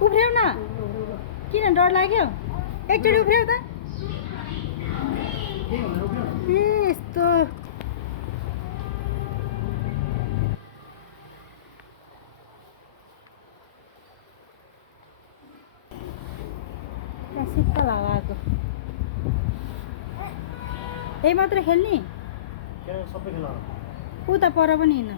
उफ्र्याउ न किन डर लाग्यो एकचोटि उफ्र्याउ त ए यस्तो शीतल हावा आएको यही मात्र खेल्ने उता पर पनि हिँड्न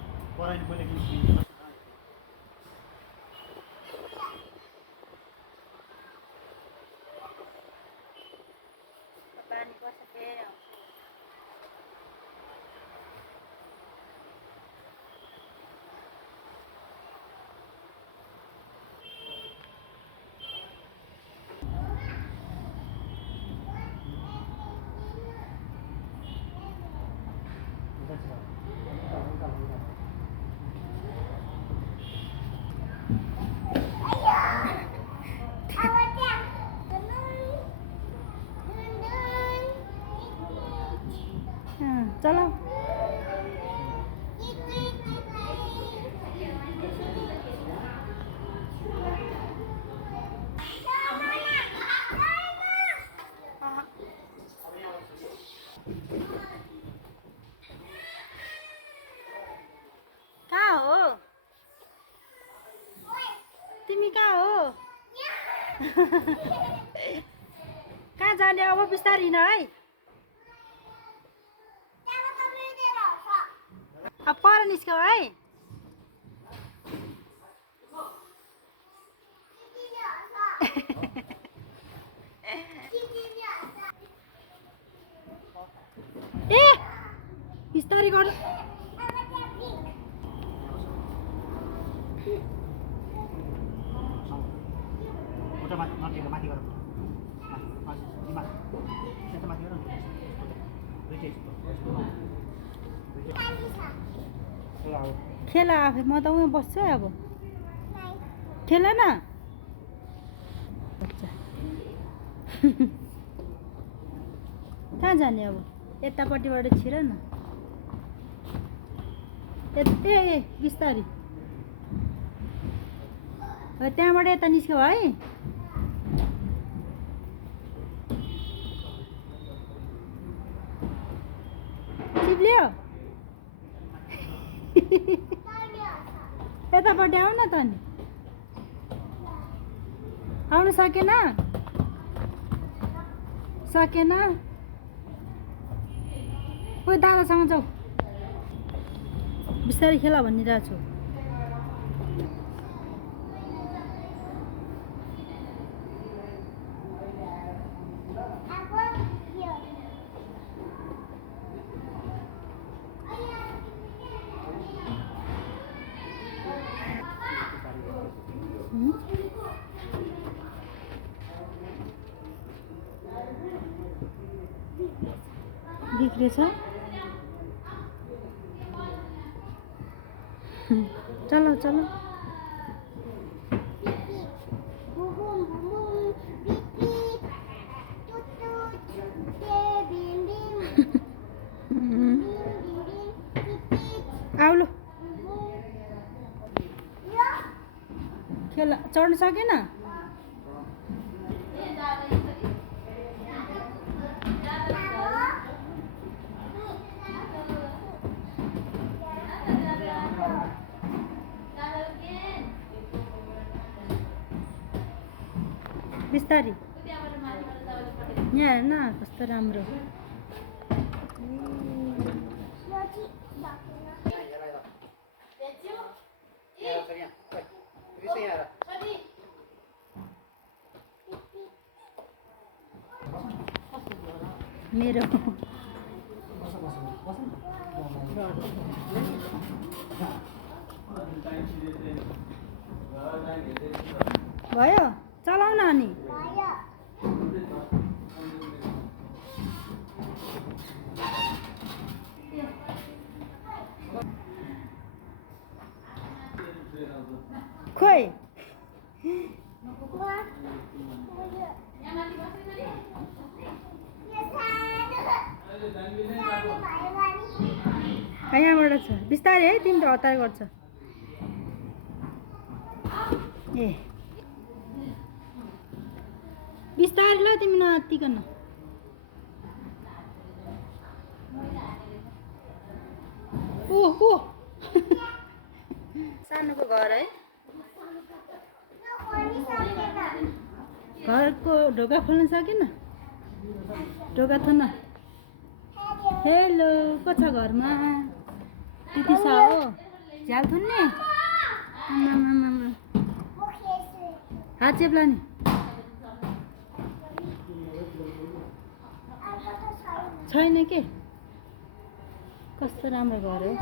चलो कहाँ हो तिमी कहाँ हो कहाँ जाने अब बिस्तारै हिँड है अब पर निस्क्यौ है ए बिस्तारै गर खेला आफै म त उहाँ बस्छु अब खेल न कहाँ जाने अब यतापट्टिबाट छिर न ए बिस्तारी त्यहाँबाट यता निस्क्यौ है चिप्लियो यतापट्टि आऊ न त नि आउनु सकेन ओ दादासँग जाऊ बिस्तारै खेला भनिरहेको छु बिग्रेछ चलो चलो आउलो खेला चढ्न सकेन बिस्तारी यहाँ हेर्न कस्तो राम्रो मेरो भयो चलाउ न अनि खोइ यहाँबाट छ बिस्तारै है तिमी त हतार गर्छ ए बिस्तारै ल तिमी नआत्तिकन। ओहो सानोको घर है। घरको ढोका खोल्न सकेन। ढोका थन। हेलो को छ घरमा? त्यति छ हो। झ्याल थुन्ने? हात चेप्ला नि। छैन के? कस्तो राम्रो घर हो।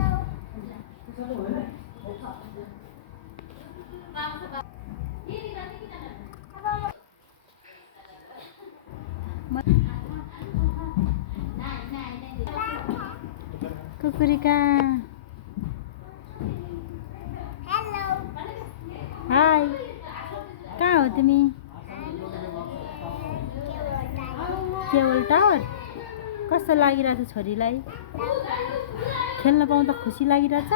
कुकुरिका हेलो हाई कहाँ हो तिमी? Cable tower. कस्तो लागिरहेछ छोरीलाई? खेल्न पाउँदा खुसी लागिरहेछ?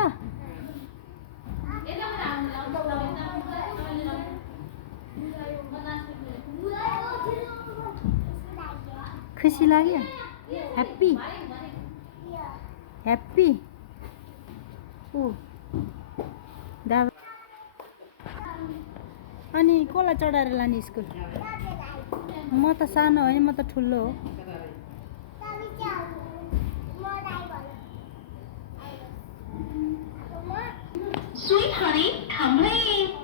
खुसी लाग्यो? Happy happy. ओ दादा अनि कसलाई चढाएर लाने स्कुल? म त सानो होइन, म त ठुलो हो। Sweet honey, come play.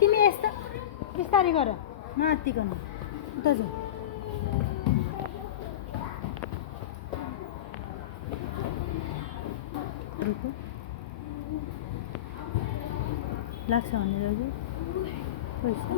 तिमी यस्तो बिस्तारै गर नआत्तिकन। उता जाऊ। लाग्छ भने पैसा